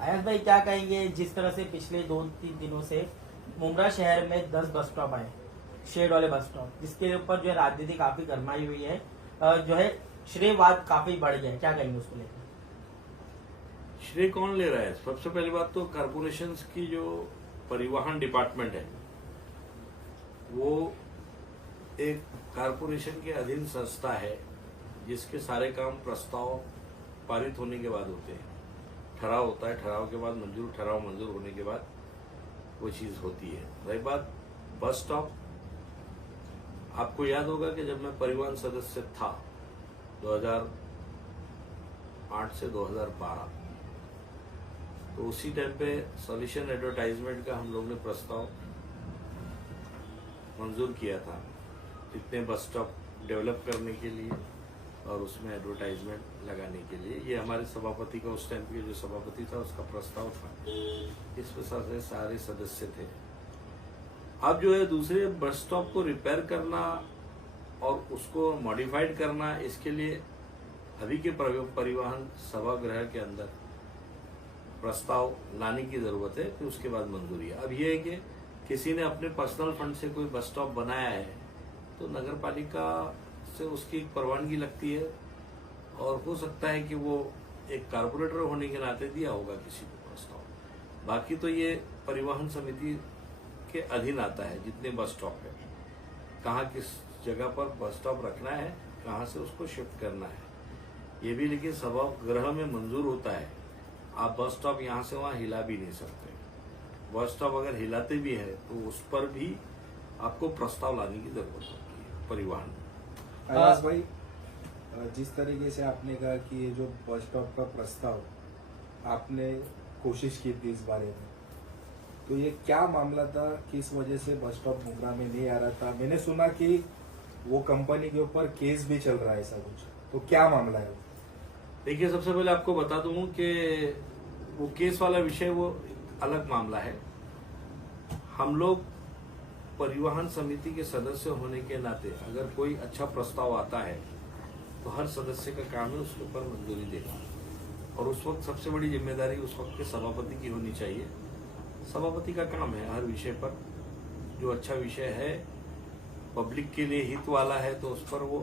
आयाज भाई क्या कहेंगे, जिस तरह से पिछले 2-3 दिनों से मुंब्रा शहर में 10 बस स्टॉप आए, शेड वाले बस स्टॉप, जिसके ऊपर जो है राजनीति काफी गरमाई हुई है, जो है श्रेयवाद काफी बढ़ गया है, क्या कहेंगे उसको लेकर? श्रेय कौन ले रहा है? सबसे पहली बात तो कारपोरेशन की जो परिवहन डिपार्टमेंट है वो एक कारपोरेशन के अधीन संस्था है, जिसके सारे काम प्रस्ताव पारित होने के बाद होते हैं। ठहराव होता है, ठहराव के बाद ठहराव मंजूर होने के बाद वो चीज होती है। रही बात बस स्टॉप, आपको याद होगा कि जब मैं परिवहन सदस्य था 2008 से 2012, तो उसी टाइम पे सॉल्यूशन एडवर्टाइजमेंट का हम लोग ने प्रस्ताव मंजूर किया था, जितने बस स्टॉप डेवलप करने के लिए और उसमें एडवर्टाइजमेंट लगाने के लिए। ये हमारे सभापति का, उस टाइम के जो सभापति था उसका प्रस्ताव था, इसमें सारे सदस्य थे। अब जो है दूसरे बस स्टॉप को रिपेयर करना और उसको मॉडिफाइड करना, इसके लिए अभी के परिवहन सभागृह के अंदर प्रस्ताव लाने की जरूरत है, फिर उसके बाद मंजूरी है। अब ये है कि किसी ने अपने पर्सनल फंड से कोई बस स्टॉप बनाया है तो नगर पालिका से उसकी परवानगी लगती है, और हो सकता है कि वो एक कारपोरेटर होने के नाते दिया होगा किसी को प्रस्ताव। बाकी तो ये परिवहन समिति के अधीन आता है, जितने बस स्टॉप है, कहाँ किस जगह पर बस स्टॉप रखना है, कहाँ से उसको शिफ्ट करना है, ये भी लेकिन सभागृह में मंजूर होता है। आप बस स्टॉप यहाँ से वहाँ हिला भी नहीं सकते। बस स्टॉप अगर हिलाते भी है तो उस पर भी आपको प्रस्ताव लाने की जरूरत होती है परिवहन। आयाज भाई, जिस तरीके से आपने कहा कि ये जो बस स्टॉप का प्रस्ताव आपने कोशिश की थी इस बारे में, तो ये क्या मामला था, किस वजह से बस स्टॉप मुंब्रा में नहीं आ रहा था? मैंने सुना कि वो कंपनी के ऊपर केस भी चल रहा है, ऐसा कुछ, तो क्या मामला है? देखिए, सबसे पहले आपको बता दूं कि वो केस वाला विषय वो अलग मामला है। हम लोग परिवहन समिति के सदस्य होने के नाते अगर कोई अच्छा प्रस्ताव आता है तो हर सदस्य का काम है उसके ऊपर मंजूरी देना, और उस वक्त सबसे बड़ी जिम्मेदारी उस वक्त के सभापति की होनी चाहिए। सभापति का काम है हर विषय पर, जो अच्छा विषय है, पब्लिक के लिए हित वाला है, तो उस पर वो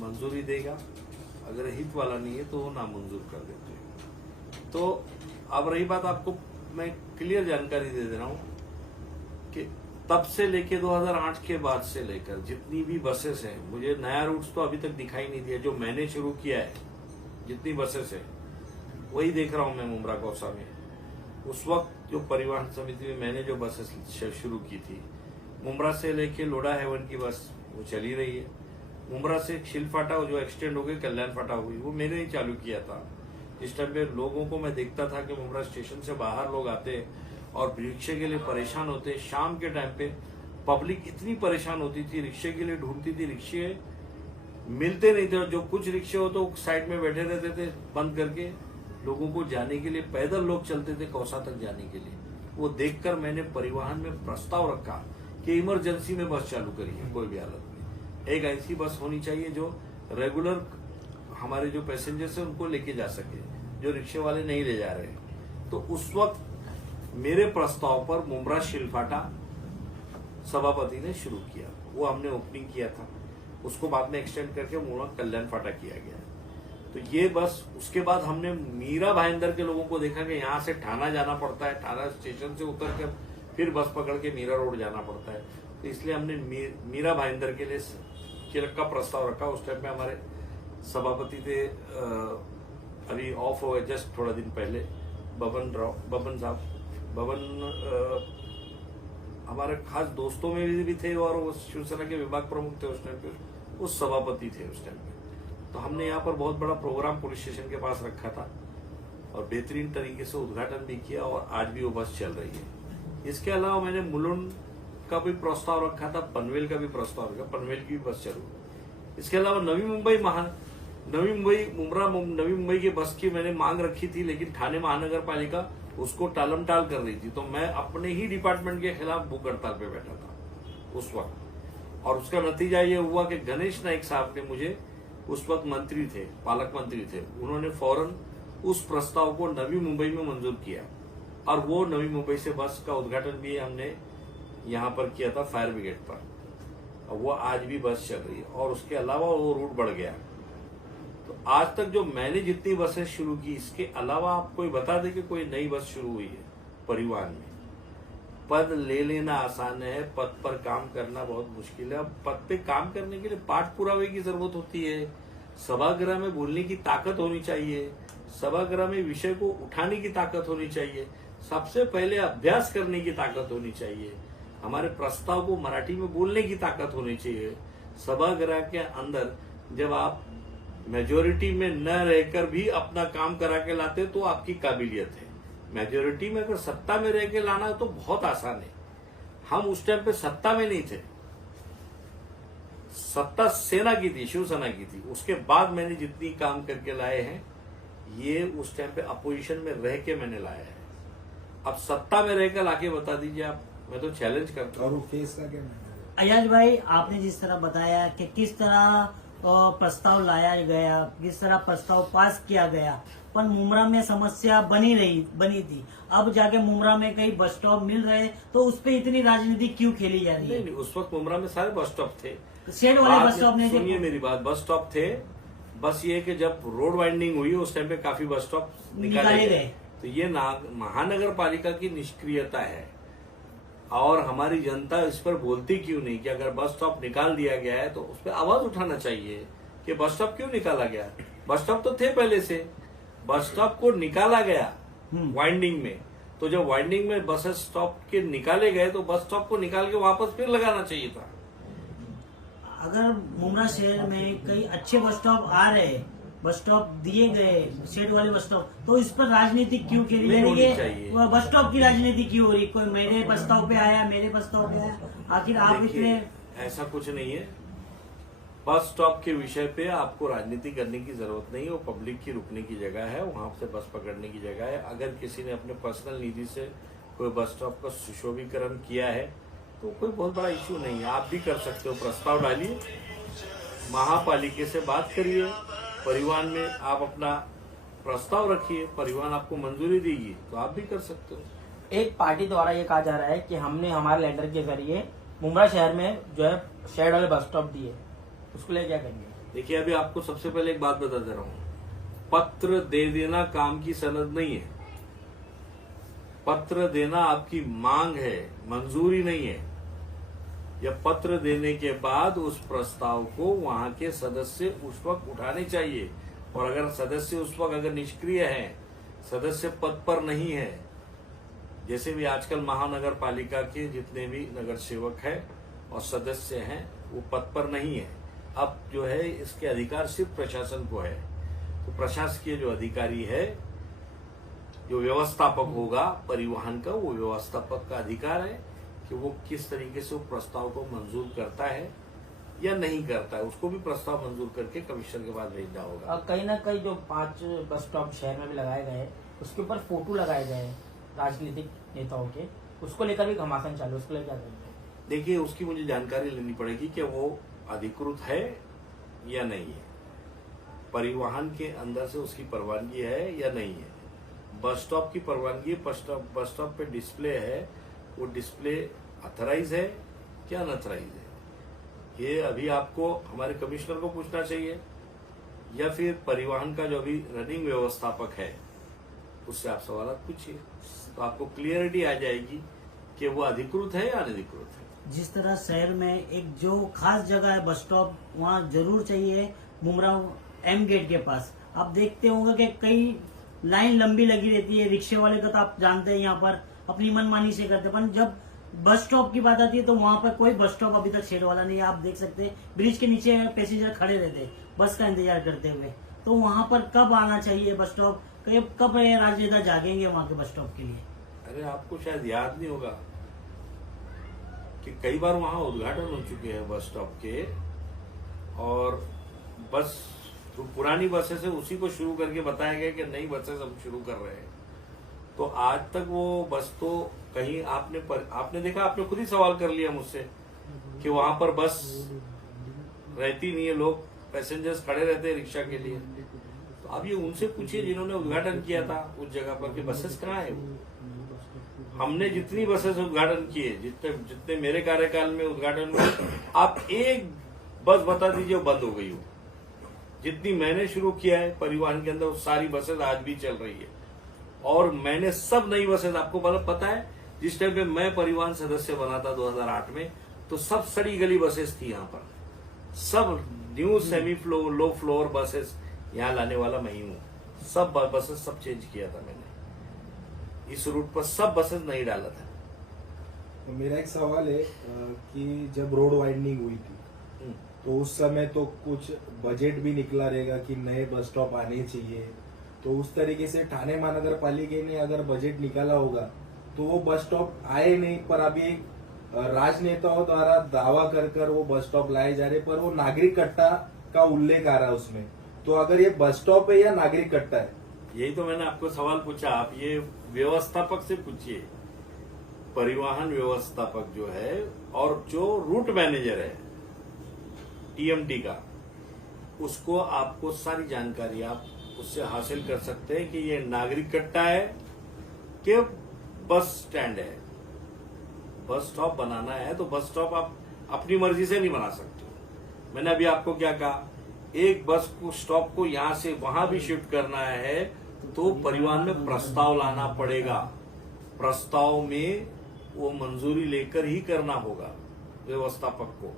मंजूरी देगा। अगर हित वाला नहीं है तो वो नामंजूर कर देते हैं। तो अब रही बात, आपको मैं क्लियर जानकारी दे दे रहा हूं कि तब से लेके 2008 के बाद से लेकर जितनी भी बसेस हैं, मुझे नया रूट्स तो अभी तक दिखाई नहीं दिया। जो मैंने शुरू किया है, जितनी बसेस है वही देख रहा हूं मैं मुंब्रा कौसा में। उस वक्त जो परिवहन समिति में मैंने जो बसेस शुरू की थी, मुंब्रा से लेके लोडा हेवन की बस वो चली रही है। मुंब्रा से शिल फाटा जो एक्सटेंड हो गई, कल्याण फाटा हुई, वो मैंने ही चालू किया था। इस टाइम पे लोगों को मैं देखता था कि मुंब्रा स्टेशन से बाहर लोग आते और रिक्शे के लिए परेशान होते। शाम के टाइम पे पब्लिक इतनी परेशान होती थी, रिक्शे के लिए ढूंढती थी, रिक्शे मिलते नहीं थे। और जो कुछ रिक्शे हो तो साइड में बैठे रहते थे बंद करके, लोगों को जाने के लिए पैदल लोग चलते थे कौसा तक जाने के लिए। वो देखकर मैंने परिवहन में प्रस्ताव रखा कि इमरजेंसी में बस चालू करिए, कोई भी हालत में एक ऐसी बस होनी चाहिए जो रेगुलर हमारे जो पैसेंजर्स है उनको लेके जा सके, जो रिक्शे वाले नहीं ले जा रहे। तो उस वक्त मेरे प्रस्ताव पर मुंब्रा शिलफाटा सभापति ने शुरू किया, वो हमने ओपनिंग किया था, उसको बाद में एक्सटेंड करके मुंब्रा कल्याण फाटा किया गया। तो ये बस, उसके बाद हमने मीरा भाईंदर के लोगों को देखा कि यहाँ से ठाना जाना पड़ता है, ठाना स्टेशन से उतर कर फिर बस पकड़ के मीरा रोड जाना पड़ता है। तो इसलिए हमने मीरा भाईंदर के लिए का प्रस्ताव रखा। उस टाइम में हमारे सभापति थे, अभी ऑफ हो गए जस्ट थोड़ा दिन पहले, बबन साहब। बबन हमारे खास दोस्तों में भी थे और वो शिवसेना के विभाग प्रमुख थे उस टाइम पे, उस सभापति थे उस टाइम पे। तो हमने यहाँ पर बहुत बड़ा प्रोग्राम पुलिस स्टेशन के पास रखा था और बेहतरीन तरीके से उद्घाटन भी किया, और आज भी वो बस चल रही है। इसके अलावा मैंने मुलुंड का भी प्रस्ताव रखा था, पनवेल का भी प्रस्ताव रखा, पनवेल की भी बस चालू। इसके अलावा नवी मुंबई की बस की मैंने मांग रखी थी, लेकिन ठाणे महानगर पालिका उसको टालमटाल कर रही थी। तो मैं अपने ही डिपार्टमेंट के खिलाफ भूख हड़ताल पे बैठा था उस वक्त, और उसका नतीजा ये हुआ कि गणेश नाइक साहब ने मुझे, उस वक्त मंत्री थे, पालक मंत्री थे, उन्होंने फौरन उस प्रस्ताव को नवी मुंबई में मंजूर किया और वो नवी मुंबई से बस का उद्घाटन भी हमने यहाँ पर किया था फायर ब्रिगेड पर, और वो आज भी बस चल रही है और उसके अलावा वो रूट बढ़ गया। तो आज तक जो मैंने जितनी बसें शुरू की, इसके अलावा आप कोई बता दे कि कोई नई बस शुरू हुई है परिवहन में। पद ले लेना आसान है, पद पर काम करना बहुत मुश्किल है। अब पद पे काम करने के लिए पाठ पुरावे की जरूरत होती है, सभागृह में बोलने की ताकत होनी चाहिए, सभागृह में विषय को उठाने की ताकत होनी चाहिए, सबसे पहले अभ्यास करने की ताकत होनी चाहिए, हमारे प्रस्ताव को मराठी में बोलने की ताकत होनी चाहिए। सभागृह के अंदर जब आप मेजोरिटी में न रहकर भी अपना काम करा के लाते तो आपकी काबिलियत है। मेजोरिटी में अगर सत्ता में रह के लाना तो बहुत आसान है। हम उस टाइम पे सत्ता में नहीं थे, सत्ता सेना की थी, शिवसेना की थी। उसके बाद मैंने जितनी काम करके लाए हैं, ये उस टाइम पे अपोजिशन में रह के मैंने लाया है। अब सत्ता में रहकर लाके बता दीजिए आप, मैं तो चैलेंज करता हूँ। और वो केस का क्या नाम है? अयाज भाई, आपने जिस तरह बताया कि किस तरह प्रस्ताव लाया गया, किस तरह प्रस्ताव पास किया गया, पर मुमरा में समस्या बनी थी। अब जाके मुमरा में कई बस स्टॉप मिल रहे, तो उस पर इतनी राजनीति क्यों खेली जा रही है? नहीं, उस वक्त मुमरा में सारे बस स्टॉप थे। शेड वाले बस स्टॉप ने सुनिए मेरी बात, बस स्टॉप थे। बस ये कि जब रोड वाइंडिंग हुई उस टाइम पे काफी बस स्टॉप निकाले गए। तो ये महानगर पालिका की निष्क्रियता है और हमारी जनता इस पर बोलती क्यों नहीं कि अगर बस स्टॉप निकाल दिया गया है तो उस पर आवाज उठाना चाहिए कि बस स्टॉप क्यों निकाला गया। बस स्टॉप तो थे पहले से, बस स्टॉप को निकाला गया वाइंडिंग में। तो जब वाइंडिंग में बस स्टॉप के निकाले गए तो बस स्टॉप को निकाल के वापस फिर लगाना चाहिए था। अगर मुमरा शहर में कई अच्छे बस स्टॉप आ रहे, बस स्टॉप दिए गए, शेड वाले बस स्टॉप, तो इस पर राजनीति क्यों खेली जा रही है? बस स्टॉप की राजनीति क्यों हो रही? कोई मेरे प्रस्ताव पे आया, मेरे प्रस्ताव पे आया, आखिर आप इतने। ऐसा कुछ नहीं है। बस स्टॉप के विषय पे आपको राजनीति करने की जरूरत नहीं है। वो पब्लिक की रुकने की जगह है, वहां से बस पकड़ने की जगह है। अगर किसी ने अपने पर्सनल निधि से कोई बस स्टॉप का सुशोभीकरण किया है तो कोई बहुत बड़ा इश्यू नहीं है, आप भी कर सकते हो। प्रस्ताव डालिए, महापालिका से बात करिए, परिवहन में आप अपना प्रस्ताव रखिए, परिवहन आपको मंजूरी देगी तो आप भी कर सकते हो। एक पार्टी द्वारा ये कहा जा रहा है कि हमने हमारे लेटर के जरिए मुमरा शहर में जो है शेड वाले बस स्टॉप दिए, उसको ले क्या करेंगे? देखिए, अभी आपको सबसे पहले एक बात बता दे रहा हूँ, पत्र दे देना काम की सनद नहीं है। पत्र देना आपकी मांग है, मंजूरी नहीं है। या पत्र देने के बाद उस प्रस्ताव को वहां के सदस्य उस वक्त उठाने चाहिए, और अगर सदस्य उस वक्त अगर निष्क्रिय है, सदस्य पद पर नहीं है, जैसे भी आजकल महानगर पालिका के जितने भी नगर सेवक हैं और सदस्य हैं वो पद पर नहीं है। अब जो है इसके अधिकार सिर्फ प्रशासन को है। तो प्रशासकीय जो अधिकारी है, जो व्यवस्थापक होगा परिवहन का, वो व्यवस्थापक का अधिकार है कि वो किस तरीके से वो प्रस्ताव को मंजूर करता है या नहीं करता है। उसको भी प्रस्ताव मंजूर करके कमिश्नर के पास भेजना होगा। और कहीं ना कहीं जो 5 बस स्टॉप शहर में भी लगाए गए, उसके ऊपर फोटो लगाए गए राजनीतिक नेताओं के, उसको लेकर भी घमासान चालू, उसको लेकर क्या करेंगे? देखिए, उसकी मुझे जानकारी लेनी पड़ेगी कि वो अधिकृत है या नहीं है, परिवहन के अंदर से उसकी परवानगी है या नहीं है। बस स्टॉप की परवानगी, बस स्टॉप पे डिस्प्ले है, वो डिस्प्ले अथराइज है क्या अनअथराइज है, ये अभी आपको हमारे कमिश्नर को पूछना चाहिए या फिर परिवहन का जो अभी रनिंग व्यवस्थापक है उससे आप सवाल पूछिए, तो आपको क्लियरिटी आ जाएगी कि वो अधिकृत है या अनधिकृत है। जिस तरह शहर में एक जो खास जगह है बस स्टॉप, वहाँ जरूर चाहिए मुमरा एम गेट के पास। आप देखते होंगे कि कई लाइन लंबी लगी रहती है, रिक्शे वाले का तो आप जानते हैं यहाँ पर अपनी मनमानी से करते, पर जब बस स्टॉप की बात आती है तो वहाँ पर कोई बस स्टॉप अभी तक शेड वाला नहीं है। आप देख सकते हैं ब्रिज के नीचे पैसेंजर खड़े रहते हैं बस का इंतजार करते हुए। तो वहाँ पर कब आना चाहिए बस स्टॉप, कब राजनेता जागेंगे वहाँ के बस स्टॉप के लिए? अरे आपको शायद याद नहीं होगा कि कई बार वहां उद्घाटन हो चुके हैं बस स्टॉप के, और बस तो पुरानी बसें से उसी को शुरू करके बताया गया कि नई बसें हम शुरू कर रहे हैं। तो आज तक वो बस तो कहीं आपने देखा, आपने खुद ही सवाल कर लिया मुझसे कि वहां पर बस रहती नहीं है, लोग पैसेंजर्स खड़े रहते हैं रिक्शा के लिए। तो अब ये उनसे पूछिए जिन्होंने उद्घाटन किया था उस जगह पर कि बसेस कहाँ है वो। हमने जितनी बसेस उद्घाटन किए, जितने मेरे कार्यकाल में उद्घाटन हुए, आप एक बस बता दीजिए बंद हो गई हो। जितनी मैंने शुरू किया है परिवहन के अंदर, वो सारी बसेस आज भी चल रही है। और मैंने सब नई बसेस, आपको पता है जिस टाइम पे मैं परिवहन सदस्य बना था 2008 में, तो सब सड़ी गली बसेस थी यहाँ पर। सब new semi floor, low floor buses यहाँ लाने वाला मैं ही हूँ। सब बसेस सब चेंज किया था मैंने, इस रूट पर सब बसेस नहीं डाला था। तो मेरा एक सवाल है कि जब रोड वाइडनिंग हुई थी तो उस समय तो कुछ बजट भी निकला रहेगा कि नए बस स्टॉप आने चाहिए, तो उस तरीके से ठाणे महानगर पालिका ने अगर बजट निकाला होगा तो वो बस स्टॉप आए नहीं, पर अभी राजनेताओं द्वारा दावा कर वो बस स्टॉप लाए जा रहे, पर वो नागरिक कट्टा का उल्लेख आ रहा है उसमें। तो अगर ये बस स्टॉप है या नागरिक कट्टा है? यही तो मैंने आपको सवाल पूछा, आप ये व्यवस्थापक से पूछिए। परिवहन व्यवस्थापक जो है और जो रूट मैनेजर है टीएमटी का, उसको आपको सारी जानकारी आप उससे हासिल कर सकते हैं कि ये नागरिक कट्टा है कि बस स्टैंड है। बस स्टॉप बनाना है तो बस स्टॉप आप अपनी मर्जी से नहीं बना सकते। मैंने अभी आपको क्या कहा, एक बस को स्टॉप को यहां से वहां भी शिफ्ट करना है तो परिवहन में प्रस्ताव लाना पड़ेगा। प्रस्ताव में वो मंजूरी लेकर ही करना होगा व्यवस्थापक को।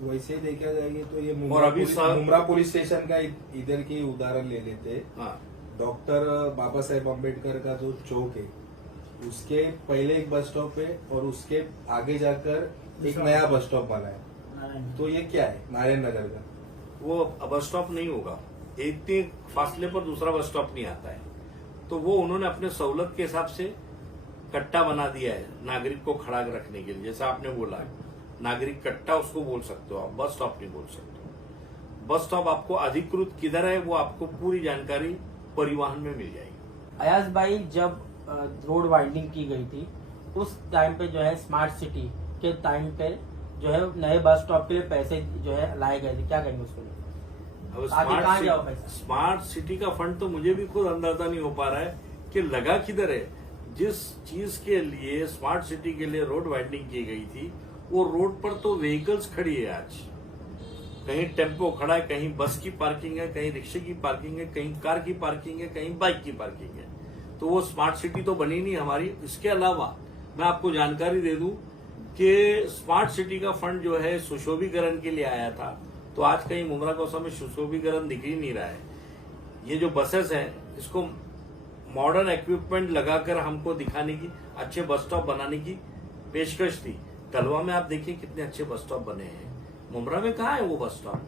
वैसे ही देखा जाएगी तो ये और अभी मुंब्रा पुलिस स्टेशन का इधर की उदाहरण ले लेते हैं। हाँ, डॉक्टर बाबा साहेब अम्बेडकर का जो चौक है उसके पहले एक बस स्टॉप है और उसके आगे जाकर एक नया बस स्टॉप बना है, तो ये क्या है नारायण नगर का? वो बस स्टॉप नहीं होगा, इतने फासले पर दूसरा बस स्टॉप नहीं आता है। तो वो उन्होंने अपने सहूलत के हिसाब से कट्टा बना दिया है नागरिक को खड़ा रखने के लिए। जैसा आपने बोला नागरिक कट्टा उसको बोल सकते हो आप, बस स्टॉप नहीं बोल सकते। बस स्टॉप आपको अधिकृत किधर है वो आपको पूरी जानकारी परिवहन में मिल जाएगी। अयाज भाई, जब रोड वाइडनिंग की गई थी उस टाइम पे जो है स्मार्ट सिटी के टाइम पे जो है नए बस स्टॉप के लिए पैसे जो है लाए गए थे, क्या कहेंगे उसको लेकर? अब आगे कहाँ जाओ पैसा? स्मार्ट सिटी का फंड तो मुझे भी खुद अंदाजा नहीं हो पा रहा है कि लगा किधर है। जिस चीज के लिए स्मार्ट सिटी के लिए रोड वाइडनिंग की गई थी वो रोड पर तो व्हीकल्स खड़ी है आज। कहीं टेम्पो खड़ा है, कहीं बस की पार्किंग है, कहीं रिक्शे की पार्किंग है, कहीं कार की पार्किंग है, कहीं बाइक की पार्किंग है। तो वो स्मार्ट सिटी तो बनी नहीं हमारी। इसके अलावा मैं आपको जानकारी दे दूं कि स्मार्ट सिटी का फंड जो है सुशोभीकरण के लिए आया था, तो आज कहीं मुंब्रा कोसा में सुशोभीकरण दिख ही नहीं रहा है। ये जो बसेस हैं इसको मॉडर्न इक्विपमेंट लगाकर हमको दिखाने की, अच्छे बस स्टॉप बनाने की पेशकश थी। कलवा में आप देखिए कितने अच्छे बस स्टॉप बने हैं, मुंब्रा में कहाँ है वो बस स्टॉप?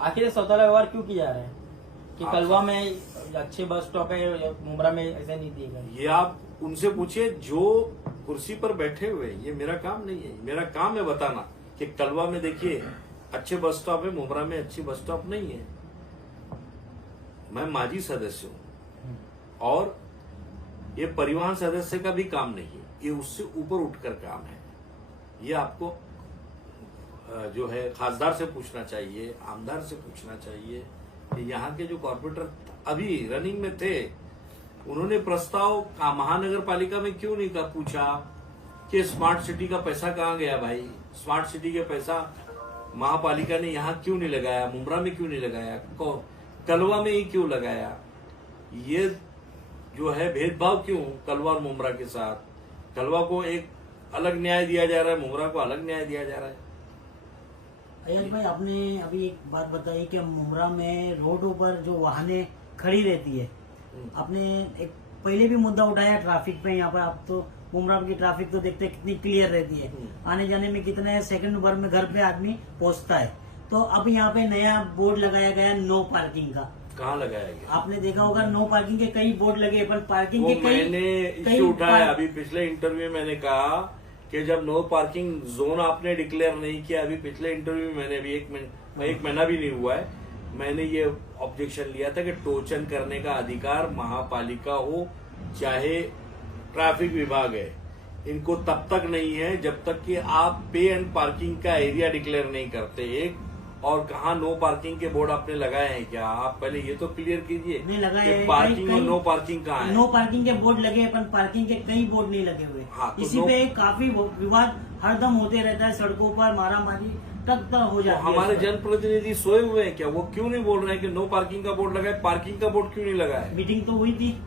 आखिर सौतेला व्यवहार क्यों किया जा रहा है कि कलवा में अच्छे बस स्टॉप है, मुंब्रा में ऐसे नहीं दिए गए? ये आप उनसे पूछिए जो कुर्सी पर बैठे हुए। ये मेरा काम नहीं है, मेरा काम है बताना कि कलवा में देखिए अच्छे बस स्टॉप है, मुंब्रा में अच्छी बस स्टॉप नहीं है। मैं माजी सदस्य हूँ और ये परिवहन सदस्य का भी काम नहीं है, ये उससे ऊपर उठकर काम है। ये आपको जो है खासदार से पूछना चाहिए, आमदार से पूछना चाहिए कि यहाँ के जो कॉर्पोरेटर अभी रनिंग में थे उन्होंने प्रस्ताव महानगर पालिका में क्यों नहीं का पूछा कि स्मार्ट सिटी का पैसा कहाँ गया भाई? स्मार्ट सिटी का पैसा महापालिका ने यहाँ क्यों नहीं लगाया, मुंब्रा में क्यों नहीं लगाया, कलवा में ही क्यों लगाया? ये जो है भेदभाव क्यों कलवा और मुंब्रा के साथ? कलवा को एक अलग न्याय दिया जा रहा है, मुंब्रा को अलग न्याय दिया जा रहा है। अय्यज भाई, आपने अभी एक बात बताई कि मुंब्रा में रोडों पर जो वाहनें खड़ी रहती है, आपने एक पहले भी मुद्दा उठाया ट्रैफिक पे। यहाँ पर आप तो मुंब्रा की ट्रैफिक तो देखते हैं कितनी क्लियर रहती है, आने जाने में कितने सेकंड भर में घर पे आदमी पहुंचता है। तो अब यहाँ पे नया बोर्ड लगाया गया नो पार्किंग का। कहाँ लगाया गया? आपने देखा होगा नो पार्किंग के कई बोर्ड लगे, पर पार्किंग के मैंने इश्यू उठाया अभी पिछले इंटरव्यू में। मैंने कहा कि जब नो पार्किंग जोन आपने डिक्लेयर नहीं किया, अभी पिछले इंटरव्यू में मैंने अभी एक महीना भी नहीं हुआ है, मैंने ये ऑब्जेक्शन लिया था कि टोचन करने का अधिकार महापालिका हो चाहे ट्रैफिक विभाग है, इनको तब तक नहीं है जब तक कि आप पे एंड पार्किंग का एरिया डिक्लेयर नहीं करते। एक और कहाँ नो पार्किंग के बोर्ड आपने लगाए हैं क्या? आप पहले ये तो क्लियर कीजिए नहीं लगाए कि हैं। पार्किंग और कहीं- नो पार्किंग कहाँ है? नो पार्किंग के बोर्ड लगे हैं, पर पार्किंग के कई बोर्ड नहीं लगे हुए। हाँ, तो इसी नो- पे काफी विवाद हरदम होते रहता है, सड़कों पर मारामारी तक हो तो जाती है। हमारे इस पर। जनप्रतिनिधि सोए हुए हैं क्या? वो क्यों नहीं बोल रहे हैं कि नो पार्किंग का बोर्ड लगाए? पार्किंग का बोर्ड क्यों नहीं लगाए? मीटिंग तो हुई थी,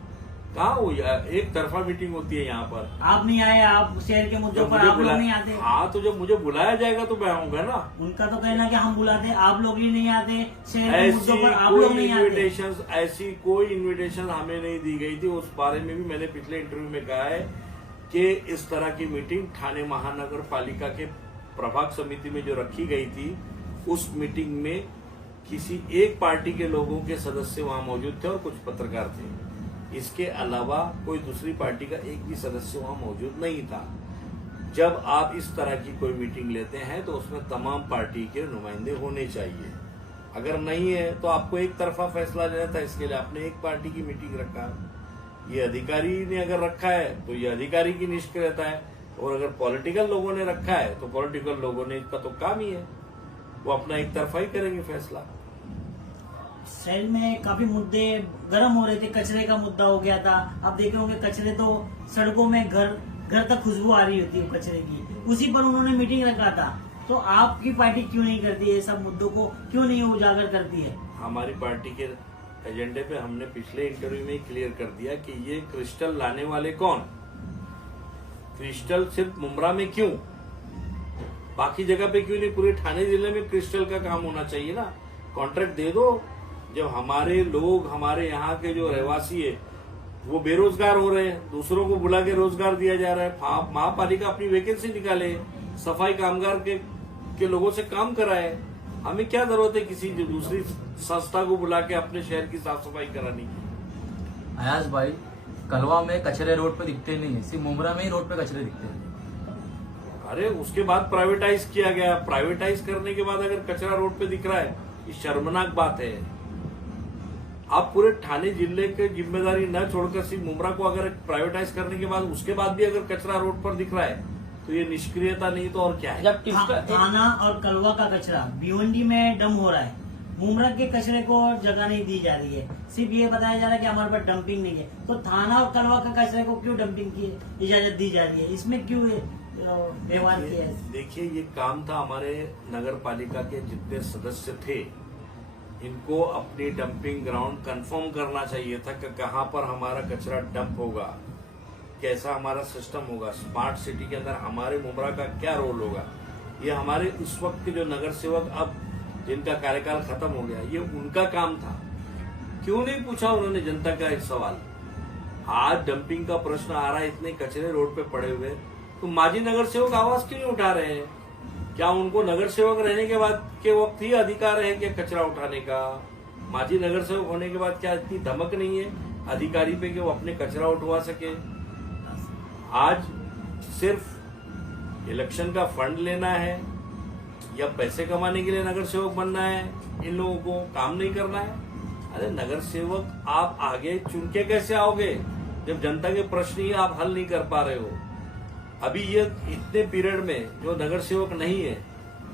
कहाँ हुई? एक तरफा मीटिंग होती है यहाँ पर। आप नहीं आए, आप शहर के मुद्दों जब पर मुझे आप लोग नहीं बुलाया, आते। हाँ तो जब मुझे बुलाया जाएगा तो मैं आऊंगा ना। उनका तो कहना कि हम बुलाते, आप लोग ही नहीं आते, शहर के ऐसी मुद्दों पर आप कोई लोग नहीं आते। इन्विटेशन, ऐसी कोई इन्विटेशन हमें नहीं दी गई थी। उस बारे में भी मैंने पिछले इंटरव्यू में कहा है कि इस तरह की मीटिंग ठाणे महानगर पालिका के प्रभाग समिति में जो रखी गई थी, उस मीटिंग में किसी एक पार्टी के लोगों के सदस्य वहां मौजूद थे और कुछ पत्रकार थे। इसके अलावा कोई दूसरी पार्टी का एक भी सदस्य वहां मौजूद नहीं था। जब आप इस तरह की कोई मीटिंग लेते हैं तो उसमें तमाम पार्टी के नुमाइंदे होने चाहिए। अगर नहीं है तो आपको एक तरफा फैसला लेना था, इसके लिए आपने एक पार्टी की मीटिंग रखा। ये अधिकारी ने अगर रखा है तो ये अधिकारी की निष्क्रियता है, और अगर पॉलिटिकल लोगों ने रखा है तो पॉलिटिकल लोगों ने, इसका तो काम ही है, वो अपना एक तरफा ही करेंगे फैसला। शहर में काफी मुद्दे गर्म हो रहे थे, कचरे का मुद्दा हो गया था। आप देखे होंगे कचरे तो सड़कों में घर तक खुशबू आ रही होती है कचरे की, उसी पर उन्होंने मीटिंग रखा था। तो आपकी पार्टी क्यों नहीं करती है, सब मुद्दों को क्यों नहीं उजागर करती है? हमारी पार्टी के एजेंडे पे हमने पिछले इंटरव्यू में ही क्लियर कर दिया कि ये क्रिस्टल लाने वाले कौन, क्रिस्टल सिर्फ मुमरा में क्यों, बाकी जगह पे क्यों नहीं? पूरे ठाणे जिले में क्रिस्टल का काम होना चाहिए ना। कॉन्ट्रैक्ट दे दो। जब हमारे लोग, हमारे यहाँ के जो रहवासी है वो बेरोजगार हो रहे हैं, दूसरों को बुला के रोजगार दिया जा रहा है। महापालिका अपनी वैकेंसी निकाले, सफाई कामगार के लोगों से काम कराए। हमें क्या जरूरत है किसी दूसरी संस्था को बुला के अपने शहर की साफ सफाई कराने की? अयाज भाई, कलवा में कचरे रोड पे दिखते नहीं है, सिर्फ मुमरा में ही रोड पे कचरे दिखते हैं। अरे उसके बाद प्राइवेटाइज किया गया। प्राइवेटाइज करने के बाद अगर कचरा रोड पे दिख रहा है, ये शर्मनाक बात है। आप पूरे ठाणे जिले की जिम्मेदारी न छोड़कर सिर्फ मुमरा को अगर प्राइवेटाइज करने के बाद, उसके बाद भी अगर कचरा रोड पर दिख रहा है तो ये निष्क्रियता नहीं तो और क्या है? जब टिप्स थाना और कलवा का कचरा भिवंडी में डम हो रहा है, मुमरा के कचरे को जगह नहीं दी जा रही है, सिर्फ ये बताया जा रहा है कि हमारे पास डंपिंग नहीं है। तो थाना और कलवा का कचरे को क्यों डंपिंग की इजाजत दी जा रही है? इसमें क्यों व्यवहार किया है? देखिए, ये काम था हमारे नगर पालिका के जितने सदस्य थे, इनको अपनी डंपिंग ग्राउंड कंफर्म करना चाहिए था कि कहाँ पर हमारा कचरा डंप होगा, कैसा हमारा सिस्टम होगा, स्मार्ट सिटी के अंदर हमारे मुमरा का क्या रोल होगा। ये हमारे इस वक्त के जो नगर सेवक, अब जिनका कार्यकाल खत्म हो गया, ये उनका काम था। क्यों नहीं पूछा उन्होंने जनता का एक सवाल? आज डंपिंग का प्रश्न आ रहा है, इतने कचरे रोड पे पड़े हुए, तो माजी नगर सेवक आवाज क्यों नहीं उठा रहे हैं? क्या उनको नगर सेवक रहने के बाद के वक्त ही अधिकार है कि कचरा उठाने का? माजी नगर सेवक होने के बाद क्या इतनी धमक नहीं है अधिकारी पे कि वो अपने कचरा उठवा सके? आज सिर्फ इलेक्शन का फंड लेना है या पैसे कमाने के लिए नगर सेवक बनना है, इन लोगों को काम नहीं करना है। अरे नगर सेवक आप आगे चुन के कैसे आओगे जब जनता के प्रश्न ही आप हल नहीं कर पा रहे हो? अभी ये इतने पीरियड में जो नगर सेवक नहीं है,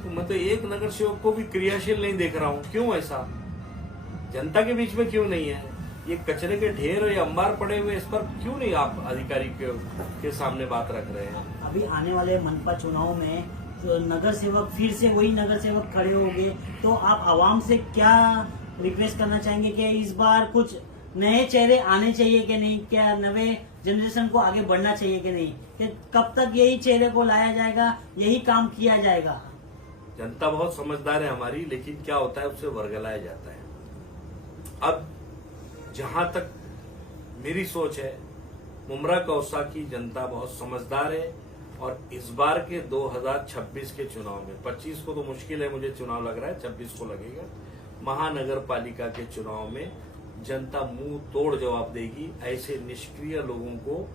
तो मैं तो एक नगर सेवक को भी क्रियाशील नहीं देख रहा हूँ। क्यों ऐसा? जनता के बीच में क्यों नहीं है? ये कचरे के ढेर और ये अंबार पड़े हुए, इस पर क्यों नहीं आप अधिकारी के सामने बात रख रहे हैं? अभी आने वाले मनपा चुनाव में तो नगर सेवक फिर से वही नगर सेवक खड़े होंगे, तो आप आवाम से क्या रिक्वेस्ट करना चाहेंगे कि इस बार कुछ नए चेहरे आने चाहिए कि नहीं? क्या नवे जनरेशन को आगे बढ़ना चाहिए कि नहीं? कि कब तक यही चेहरे को लाया जाएगा, यही काम किया जाएगा? जनता बहुत समझदार है हमारी, लेकिन क्या होता है, उससे वर्गलाया जाता है। अब जहां तक मेरी सोच है, मुमरा कौसा की जनता बहुत समझदार है, और इस बार के 2026 के चुनाव में, 25 को तो मुश्किल है मुझे चुनाव लग रहा है, 26 को लगेगा, महानगर पालिका के चुनाव में जनता मुंह तोड़ जवाब देगी। ऐसे निष्क्रिय लोगों को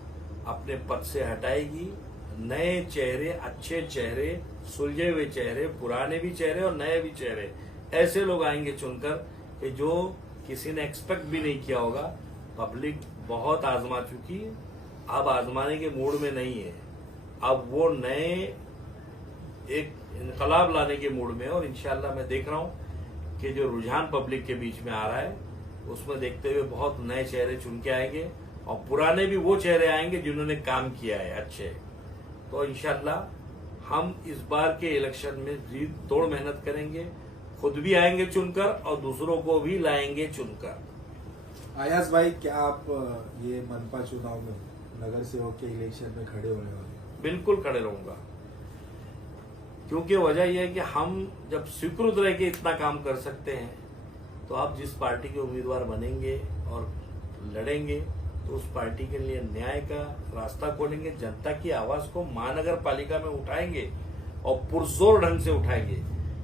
अपने पद से हटाएगी। नए चेहरे, अच्छे चेहरे, सुलझे हुए चेहरे, पुराने भी चेहरे और नए भी चेहरे, ऐसे लोग आएंगे चुनकर कि जो किसी ने एक्सपेक्ट भी नहीं किया होगा। पब्लिक बहुत आजमा चुकी है, अब आजमाने के मूड में नहीं है। अब वो नए एक इनकलाब लाने के मूड में है और इंशाल्लाह मैं देख रहा हूं कि जो रुझान पब्लिक के बीच में आ रहा है उसमें देखते हुए बहुत नए चेहरे चुन के आएंगे और पुराने भी वो चेहरे आएंगे जिन्होंने काम किया है अच्छे। तो इंशाल्लाह हम इस बार के इलेक्शन में जी तोड़ मेहनत करेंगे, खुद भी आएंगे चुनकर और दूसरों को भी लाएंगे चुनकर। आयाज भाई, क्या आप ये मनपा चुनाव में नगर सेवक के इलेक्शन में खड़े होने वाले हैं? बिल्कुल खड़े रहूंगा, क्योंकि वजह यह है कि हम जब स्वीकृत रह के इतना काम कर सकते हैं तो आप जिस पार्टी के उम्मीदवार बनेंगे और लड़ेंगे तो उस पार्टी के लिए न्याय का रास्ता खोलेंगे, जनता की आवाज को महानगर पालिका में उठाएंगे और पुरजोर ढंग से उठाएंगे,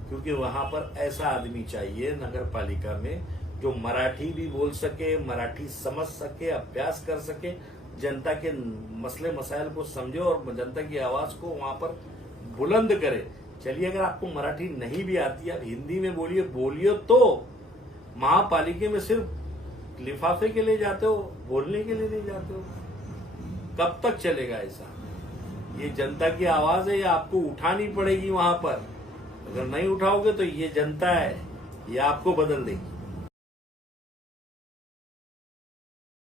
क्योंकि वहां पर ऐसा आदमी चाहिए नगर पालिका में जो मराठी भी बोल सके, मराठी समझ सके, अभ्यास कर सके, जनता के मसले मसाइल को समझे और जनता की आवाज को वहां पर बुलंद करे। चलिए, अगर आपको मराठी नहीं भी आती, आप हिंदी में बोलिए तो महापालिका में सिर्फ लिफाफे के लिए जाते हो, बोलने के लिए नहीं जाते हो। कब तक चलेगा ऐसा? ये जनता की आवाज है, ये आपको उठानी पड़ेगी वहां पर। अगर नहीं उठाओगे तो ये जनता है, ये आपको बदल देगी।